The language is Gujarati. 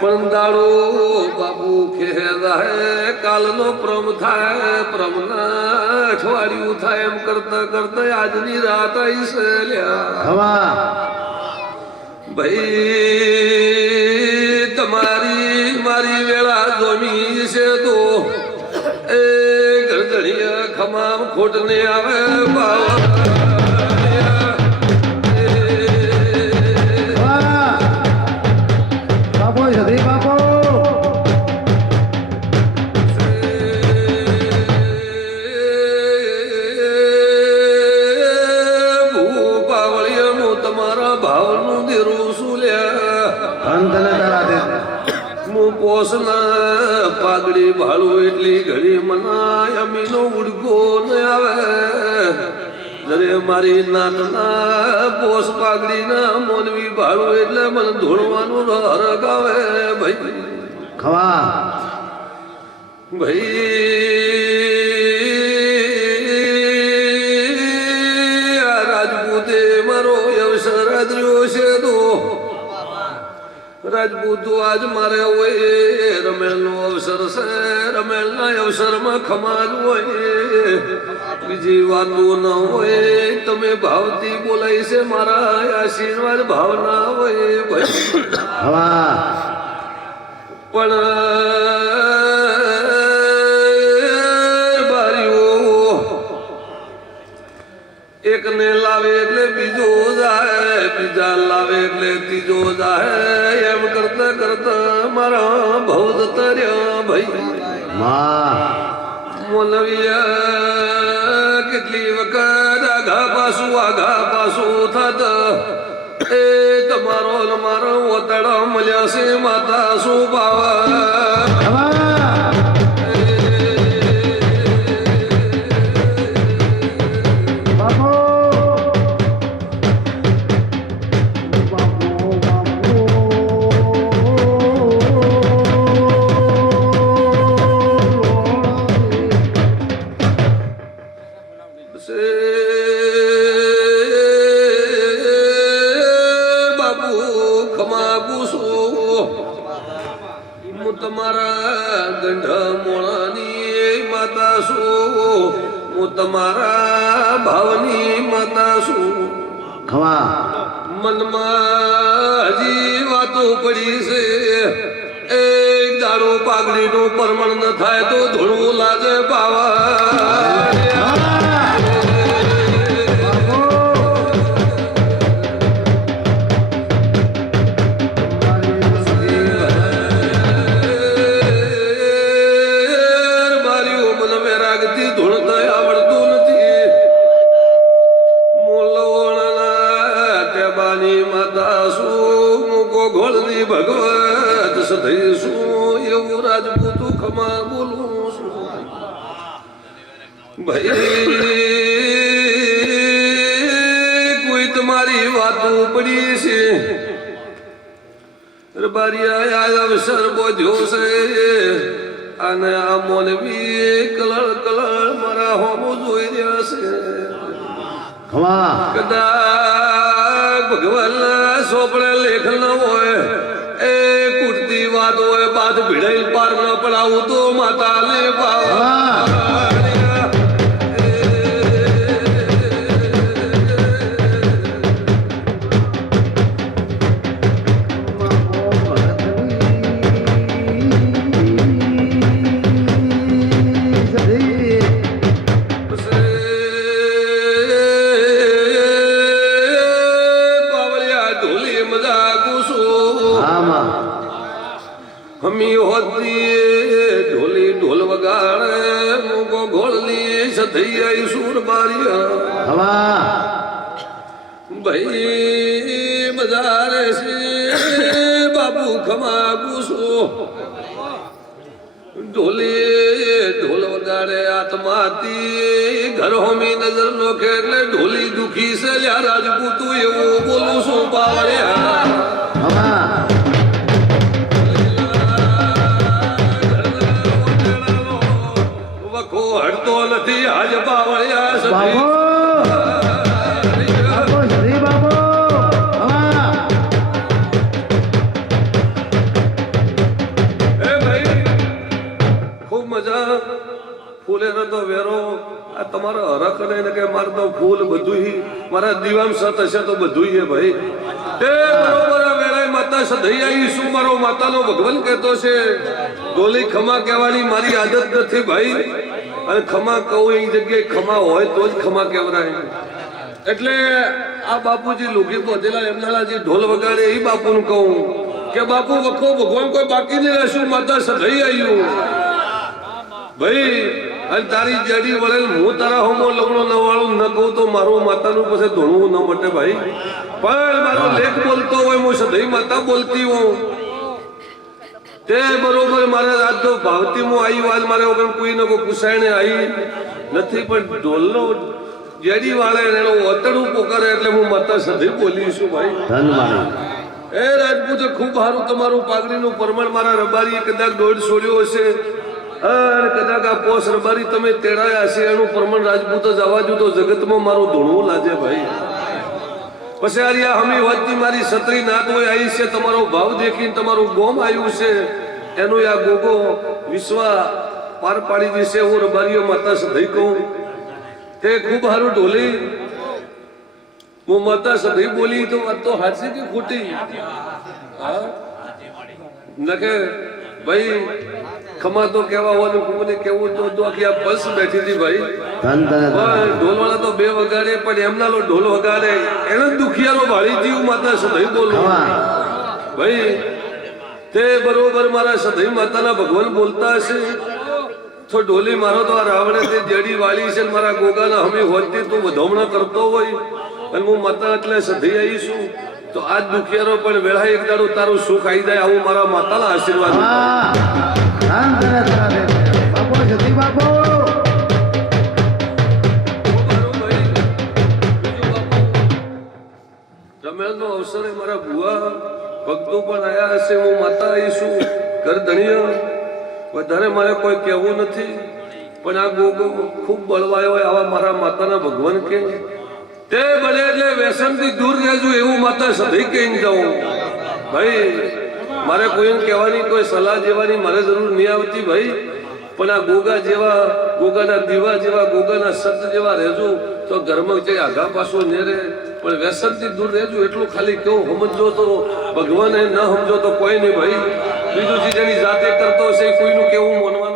પણ દાડો બાપુ ખેરાય કાલનો પ્રમ થાય પ્રમના અઠવાડિયું થાય એમ કરતા કરતા આજની રાત આવી છે લ્યા ભાઈ તમારી મારી વેળા જોમી છે તો એ ગરદણીયા ખમામ ખોટ ને આવે બાવા પાઘડી ભાળું એટલી ઘડી મનાય અમીનો ઉડકો ન આવે જરે મારી નાતના પોસ પાઘડી ના મોનવી ભાળું એટલે મને ધોળવાનું હરક આવે ભાઈ ખવા ભાઈ આ રાજપૂતે મારો અવસર આદર્યો છે તો રાજપૂત આજ મારે હોય રમેલ નો અવસર છે રમેલ ના અવસર માં ખમાજ હોય બીજી વાતો ન હોય તમે ભાવથી બોલાય છે મારા આશીર્વાદ ભાવના હોય ભાઈ પણ બારીઓ એક ને લાવે એટલે બીજો જાય બીજા લાવે એટલે ત્રીજો જાય એમ કરતા કરતા મારા ભૌત તર્યા ભાઈ મોલવિયા કેટલી વખત આઘા પાછું થત એ તમારો મારો ઓતડા મળ્યા છે માતા શું પાવા તમારા ભાવની માતા શું મનમાં હજી વાતો પડી છે એક દાડો પાઘડી નું પરમણ ન થાય તો ધોળવું લાગે પાવા ભગવત સધઈશું એવું રાજપૂતું ખમા બોલું છું ભાઈ કોઈ તમારી વાતો પડી છે બારિયા અવસર બોધ્યો છે અને આ મોનવી કલર કલર મારા હોમો જોઈ રહ્યા છે કદાચ ભગવાન સોપડે લેખ ન હોય એ કુટતી વાત હોય બાદ ભીડાઈ પાર ન પડાવું તો માતા ને પાવા હમી હોતી ઢોલી ઢોલ વગાડે મૂકો ઘોળની સધૈયા સુર બારિયા ભાઈ બજારે છે બાપુ ખમા ગુસો ઢોલી ઢોલ વગાડે આત્માતી ઘર હોમી નજર નોખે એટલે ઢોલી દુખી છે લ્યા રાજપૂતું એવું બોલું છું પાવળ્યા હડતો નથી આજ પાવળિયા કરે તો વેરો આ તમારો હરખ ને કે મારે તો ફૂલ બધું મારા દીવામ સત હશે તો બધું છે ભાઈ તે બરોબર વેળાએ માતા સધઈ આવી શું મારો માતાનો ભગવાન કહેતો છે ડોલી ખમા કહેવાની મારી આદત નથી ભાઈ અને ખમા કહું એ જગ્યાએ ખમા હોય તો જ ખમા કહેવરાય એટલે આ બાપુજી લુગી પહોંચેલા એમના જે ઢોલ વગાડે એ બાપુનું કહું કે બાપુ વખો ભગવાન કોઈ બાકી નહીં રહેશું માતા સધઈ આવ્યું ભાઈ અને તારી જડી વળેલ હું તારા હોમો લગ્નો ન વાળું ન કહું તો મારું માતાનું પછી ધોણવું ન મટે ભાઈ પણ મારો લેખ બોલતો હોય હું સધઈ માતા બોલતી હું તે બરોબર મારે આજ તો ભાવતી હું આવી વાત મારે વગર કોઈ ને કોઈ પૂછાયને આવી નથી પણ ઢોલનો જેડી વાળે એનો ઓતડું પોકારે એટલે હું માતા સધઈ બોલી છું ભાઈ એ રાજપૂતે ખૂબ સારું તમારું પાઘડીનું પ્રમાણ મારા રબારીએ કદાચ દોઢ છોડ્યો હશે અને કદાચ આ પોસ રબારી તમે તેડાયા હશે એનું પ્રમાણ રાજપૂત જ આવવા દઉં તો જગતમાં મારું ધૂણવું લાજે ભાઈ પછી આ હમી વધતી મારી સત્રી નાત હોય આવી છે તમારો ભાવ દેખીને તમારું ગોમ આવ્યું છે એનું આ ગોગો વિશ્વા પાર પાડી દેશે હું રબારીઓ માતા સધઈ કહું તે ખૂબ સારું ઢોલી હું માતા સધઈ બોલી તો વાત તો હાચી કે ખોટી નકે ભાઈ ખમા તો કેવા હોવાનું કોને કેવું તો આખી આ પલ્સ બેઠી હતી ભાઈ ઢોલ વાળા તો બે વગાડે પણ એમના લો ઢોલ વગાડે એને દુખિયારો ભાળી જીવ માતા સધઈ બોલું ભાઈ તે બરોબર મારા સધઈ માતાના ભગવાન બોલતા હશે તો ઢોલી મારો તો આ રાવણે તે જેડી વાળી છે મારા ગોગાના હમી હોતી તું વધામણા કરતો હોય અને હું માતા એટલે સધી આવીશું તો આજ દુખિયારો પણ વેળા એક દાડો તારું સુખ આવી જાય આવું મારા માતાના આશીર્વાદ રમેશનો અવસર મારા ભુવા ભક્તો પણ આયા હશે હું માતા આવીશું ઘર ધણીય વધારે મારે કોઈ કહેવું નથી પણ આ ગોગો ખૂબ બળવાયો હોય આવા મારા માતાના ભગવાન કે તે બને એટલે વ્યસનથી દૂર રહેજો એવું માતા સધઈ કહીને જાઉં ભાઈ મારે કોઈને કહેવાની કોઈ સલાહ જેવાની મારે જરૂર નહીં આવતી ભાઈ પણ આ ગોગા જેવા ગોગાના દીવા જેવા ગોગાના સત જેવા રહેજો તો ઘરમાં જે આઘા પાછો ને રહે પણ વ્યસનથી દૂર રહેજો એટલું ખાલી કેવું સમજો તો ભગવાને ન સમજો તો કોઈ નહીં ભાઈ બીજું જેની જાતે કરતો હશે કોઈનું કેવું મનવા